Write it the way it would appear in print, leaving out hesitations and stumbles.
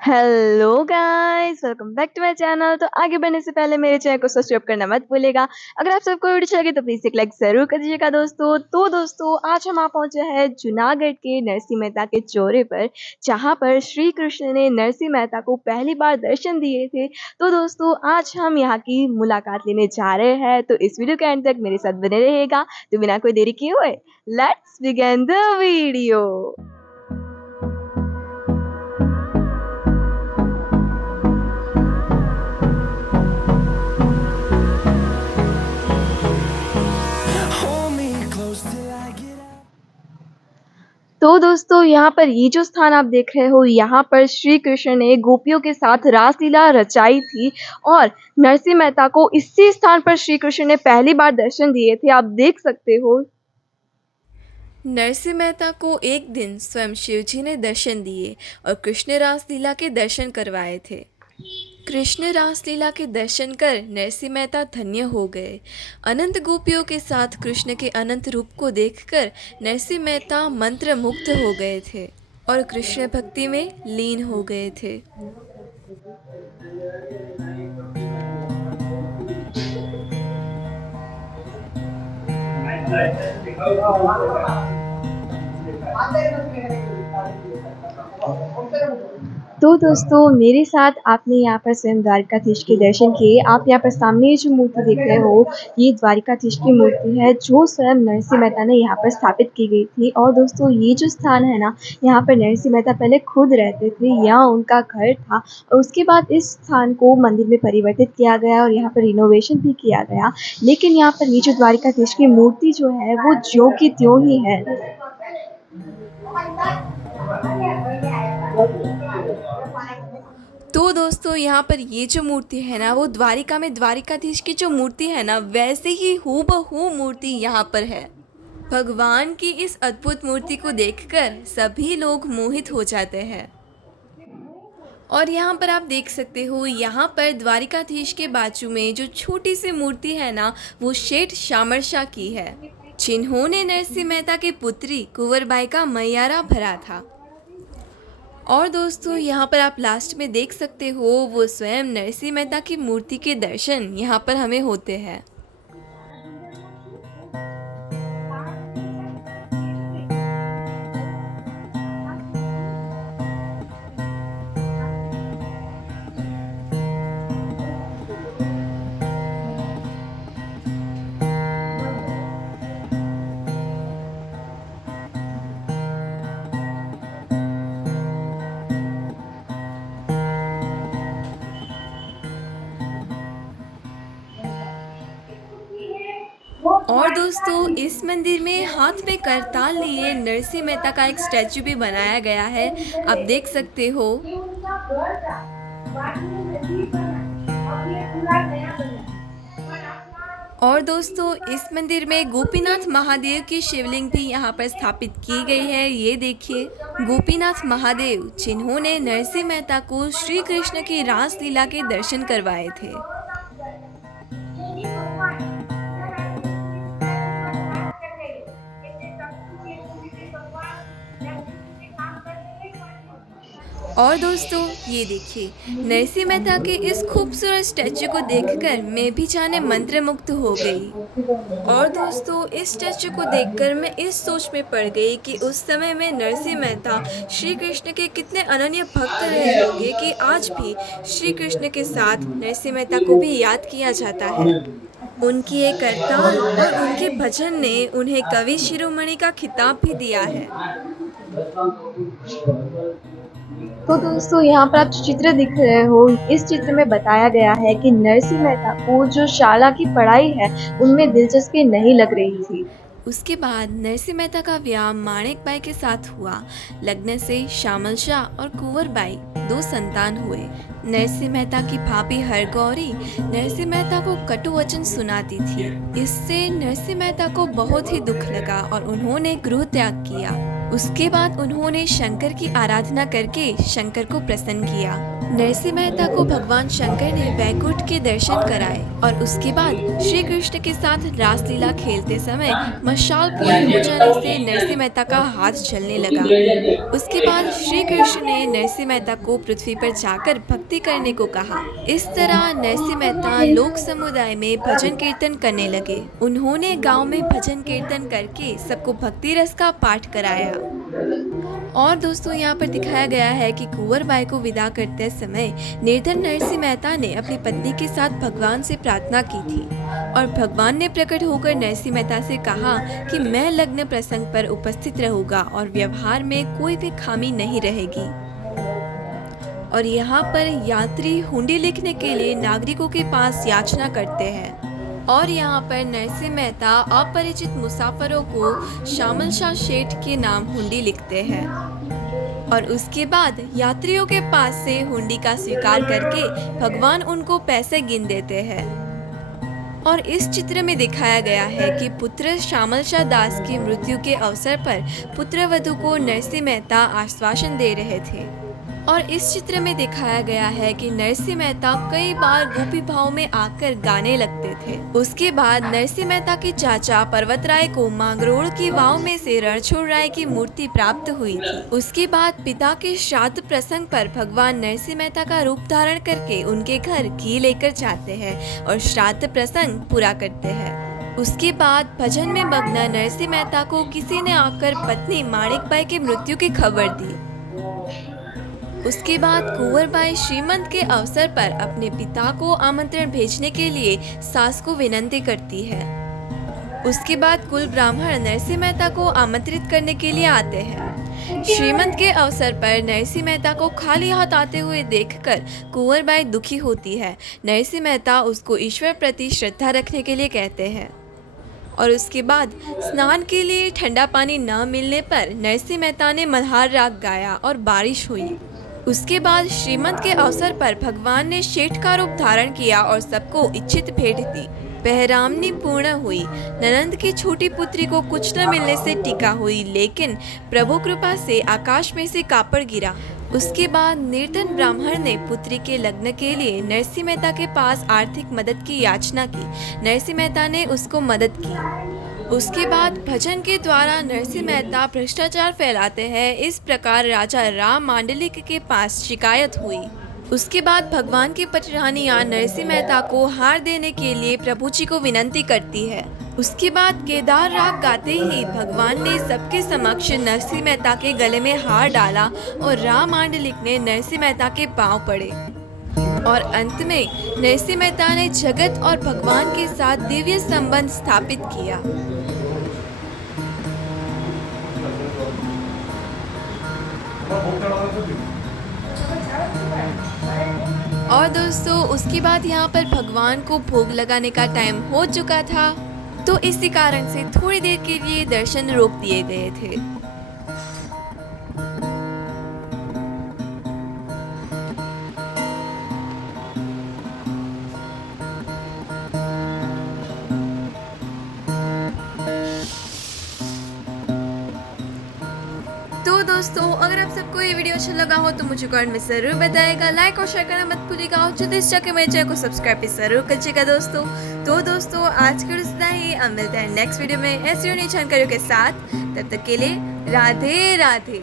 Hello guys, welcome back to my channel. तो आगे बढ़ने से पहले मेरे चैनल को सब्सक्राइब करना मत भूलिएगा। अगर आप सबको वीडियो अच्छी लगे तो प्लीज़ एक लाइक ज़रूर कर दीजिएगा दोस्तों। तो दोस्तों, आज हम आ पहुँचे हैं जूनागढ़ के नरसिंह मेहता के चौरे पर, जहाँ पर श्री कृष्ण ने नरसिंह मेहता को पहली बार दर्शन दिए थे। तो दोस्तों, आज हम यहाँ की मुलाकात लेने जा रहे हैं, तो इस वीडियो के एंड तक मेरे साथ बने रहिएगा। तो बिना कोई देरी किए हुए let's begin the video. Hold me close till I get out. तो दोस्तों, यहाँ पर ये जो स्थान आप देख रहे हो, यहाँ पर श्री कृष्ण ने गोपियों के साथ रासलीला रचाई थी और नरसिंह मेहता को इसी स्थान पर श्री कृष्ण ने पहली बार दर्शन दिए थे। आप देख सकते हो। नरसिंह मेहता को एक दिन स्वयं शिवजी ने दर्शन दिए और कृष्ण रासलीला के दर्शन करवाए थे। कृष्ण रासलीला के दर्शन कर नरसिंह मेहता धन्य हो गए। अनंत गोपियों के साथ कृष्ण के अनंत रूप को देखकर नरसिंह मेहता मंत्र मुग्ध हो गए थे और कृष्ण भक्ति में लीन हो गए थे। तो दोस्तों, मेरे साथ आपने यहाँ पर स्वयं द्वारिकाधीश के दर्शन किए। आप यहाँ पर सामने ये जो मूर्ति देख रहे हो, ये द्वारिकाधीश की मूर्ति है जो स्वयं नरसिंह मेहता ने यहाँ पर स्थापित की गई थी। और दोस्तों, ये जो स्थान है ना, यहाँ पर नरसिंह मेहता पहले खुद रहते थे, यहाँ उनका घर था और उसके बाद इस स्थान को मंदिर में परिवर्तित किया गया और यहाँ पर रिनोवेशन भी किया गया। लेकिन यहाँ पर ये जो द्वारिकाधीश की मूर्ति जो है, वो ज्यों की त्यों ही है। तो दोस्तों, यहाँ पर ये जो मूर्ति है ना, वो द्वारिका में द्वारिकाधीश की जो मूर्ति है ना, वैसे ही हूबहू मूर्ति यहाँ पर है। भगवान की इस अद्भुत मूर्ति को देखकर सभी लोग मोहित हो जाते हैं। और यहाँ पर आप देख सकते हो, यहाँ पर द्वारिकाधीश के बाजू में जो छोटी सी मूर्ति है ना, वो शेठ शामरशाह की है, जिन्होंने नरसिंह मेहता की पुत्री कुंवरबाई का मैयारा भरा था। और दोस्तों, यहाँ पर आप लास्ट में देख सकते हो, वो स्वयं नरसिंह मेहता की मूर्ति के दर्शन यहाँ पर हमें होते हैं। और दोस्तों, इस मंदिर में हाथ में करताल लिए नरसिंह मेहता का एक स्टैचू भी बनाया गया है, आप देख सकते हो। और दोस्तों, इस मंदिर में गोपीनाथ महादेव की शिवलिंग भी यहाँ पर स्थापित की गई है। ये देखिए, गोपीनाथ महादेव जिन्होंने नरसिंह मेहता को श्री कृष्ण की रासलीला के दर्शन करवाए थे। और दोस्तों, ये देखिए, नरसिंह मेहता के इस खूबसूरत स्टैचू को देखकर मैं भी जाने मंत्रमुग्ध हो गई। और दोस्तों, इस स्टैचू को देखकर मैं इस सोच में पड़ गई कि उस समय में नरसिंह मेहता श्री कृष्ण के कितने अनन्य भक्त रहे होंगे कि आज भी श्री कृष्ण के साथ नरसिंह मेहता को भी याद किया जाता है। उनकी एक करताल और उनके भजन ने उन्हें कवि शिरोमणि का खिताब भी दिया है। तो दोस्तों, यहाँ पर आप जो चित्र दिख रहे हो, इस चित्र में बताया गया है कि नरसिंह मेहता को जो शाला की पढ़ाई है, उनमें दिलचस्पी नहीं लग रही थी। उसके बाद नरसिंह मेहता का ब्याह माणिक बाई के साथ हुआ। लगने से श्यामल शाह और कुंवर बाई 2 संतान हुए। नरसिंह मेहता की भाभी हरगौरी नरसिंह मेहता को कटु वचन सुनाती थी। इससे नरसिंह मेहता को बहुत ही दुख लगा और उन्होंने गृह त्याग किया। उसके बाद उन्होंने शंकर की आराधना करके शंकर को प्रसन्न किया। नरसिंह मेहता को भगवान शंकर ने वैकुंठ के दर्शन कराए और उसके बाद श्री कृष्ण के साथ रासलीला खेलते समय मशाल पूरी हो जाने से नरसिंह मेहता का हाथ जलने लगा। उसके बाद श्री कृष्ण ने नरसिंह मेहता को पृथ्वी पर जाकर भक्ति करने को कहा। इस तरह नरसिंह मेहता लोक समुदाय में भजन कीर्तन करने लगे। उन्होंने गांव में भजन कीर्तन करके सबको भक्ति रस का पाठ कराया। और दोस्तों यहाँ पर दिखाया गया है कि कुंवर बाई को विदा करते समय निर्धन नरसिंह मेहता ने अपनी पत्नी के साथ भगवान से प्रार्थना की थी और भगवान ने प्रकट होकर नरसिंह मेहता से कहा कि मैं लग्न प्रसंग पर उपस्थित रहूंगा और व्यवहार में कोई भी खामी नहीं रहेगी। और यहाँ पर यात्री हुंडी लिखने के लिए नागरिकों के पास याचना करते हैं और यहाँ पर नरसिंह मेहता अपरिचित मुसाफिरों को श्यामल शाह शेठ के नाम हुंडी लिखते हैं और उसके बाद यात्रियों के पास से हुंडी का स्वीकार करके भगवान उनको पैसे गिन देते हैं। और इस चित्र में दिखाया गया है कि पुत्र श्यामल शाह दास की मृत्यु के अवसर पर पुत्रवधू को नरसिंह मेहता आश्वासन दे रहे थे। और इस चित्र में दिखाया गया है कि नरसिंह मेहता कई बार गोपी भाव में आकर गाने लगते थे। उसके बाद नरसिंह मेहता के चाचा पर्वतराय को मांगरोळ की वाव में से रणछोड़ राय की मूर्ति प्राप्त हुई थी। उसके बाद पिता के श्राद्ध प्रसंग पर भगवान नरसिंह मेहता का रूप धारण करके उनके घर घी लेकर जाते हैं और श्राद्ध प्रसंग पूरा करते हैं। उसके बाद भजन में मग्न नरसिंह मेहता को किसी ने आकर पत्नी माणिक बाई की मृत्यु की खबर दी। उसके बाद कुंवर बाई श्रीमंत के अवसर पर अपने पिता को आमंत्रण भेजने के लिए सास को विनती करती है। उसके बाद कुल ब्राह्मण नरसिंह मेहता को आमंत्रित करने के लिए आते हैं। श्रीमंत के अवसर पर नरसिंह मेहता को खाली हाथ आते हुए देखकर कुंवर बाई दुखी होती है। नरसिंह मेहता उसको ईश्वर प्रति श्रद्धा रखने के लिए कहते हैं और उसके बाद स्नान के लिए ठंडा पानी न मिलने पर नरसिंह मेहता ने मल्हार राग गाया और बारिश हुई। उसके बाद श्रीमंत के अवसर पर भगवान ने शेठ का रूप धारण किया और सबको इच्छित भेंट दी। बहरामनी पूर्ण हुई। ननंद की छोटी पुत्री को कुछ न मिलने से टीका हुई, लेकिन प्रभु कृपा से आकाश में से कापड़ गिरा। उसके बाद निर्धन ब्राह्मण ने पुत्री के लग्न के लिए नरसिंह मेहता के पास आर्थिक मदद की याचना की। नरसिंह मेहता ने उसको मदद की। उसके बाद भजन के द्वारा नरसिंह मेहता भ्रष्टाचार फैलाते हैं। इस प्रकार राजा राम मांडलिक के पास शिकायत हुई। उसके बाद भगवान की पटरानियां नरसिंह मेहता को हार देने के लिए प्रभु जी को विनती करती है। उसके बाद केदार राग गाते ही भगवान ने सबके समक्ष नरसिंह मेहता के गले में हार डाला और राम मांडलिक ने नरसिंह मेहता के पांव पड़े और अंत में नरसिंह मेहता ने जगत और भगवान के साथ दिव्य संबंध स्थापित किया। और दोस्तों उसके बाद यहाँ पर भगवान को भोग लगाने का टाइम हो चुका था, तो इसी कारण से थोड़ी देर के लिए दर्शन रोक दिए गए थे। तो दोस्तों अगर आप सबको ये वीडियो अच्छा लगा हो तो मुझे कमेंट में जरूर बताएगा। लाइक और शेयर करना मत भूलिएगा और जो इस चक्कर मेरे चैनल को सब्सक्राइब भी जरूर करिएगा दोस्तों। तो दोस्तों आज के लिए इतना ही। अब मिलते हैं नेक्स्ट वीडियो में ऐसी नई जानकारियों के साथ। तब तक के लिए राधे राधे।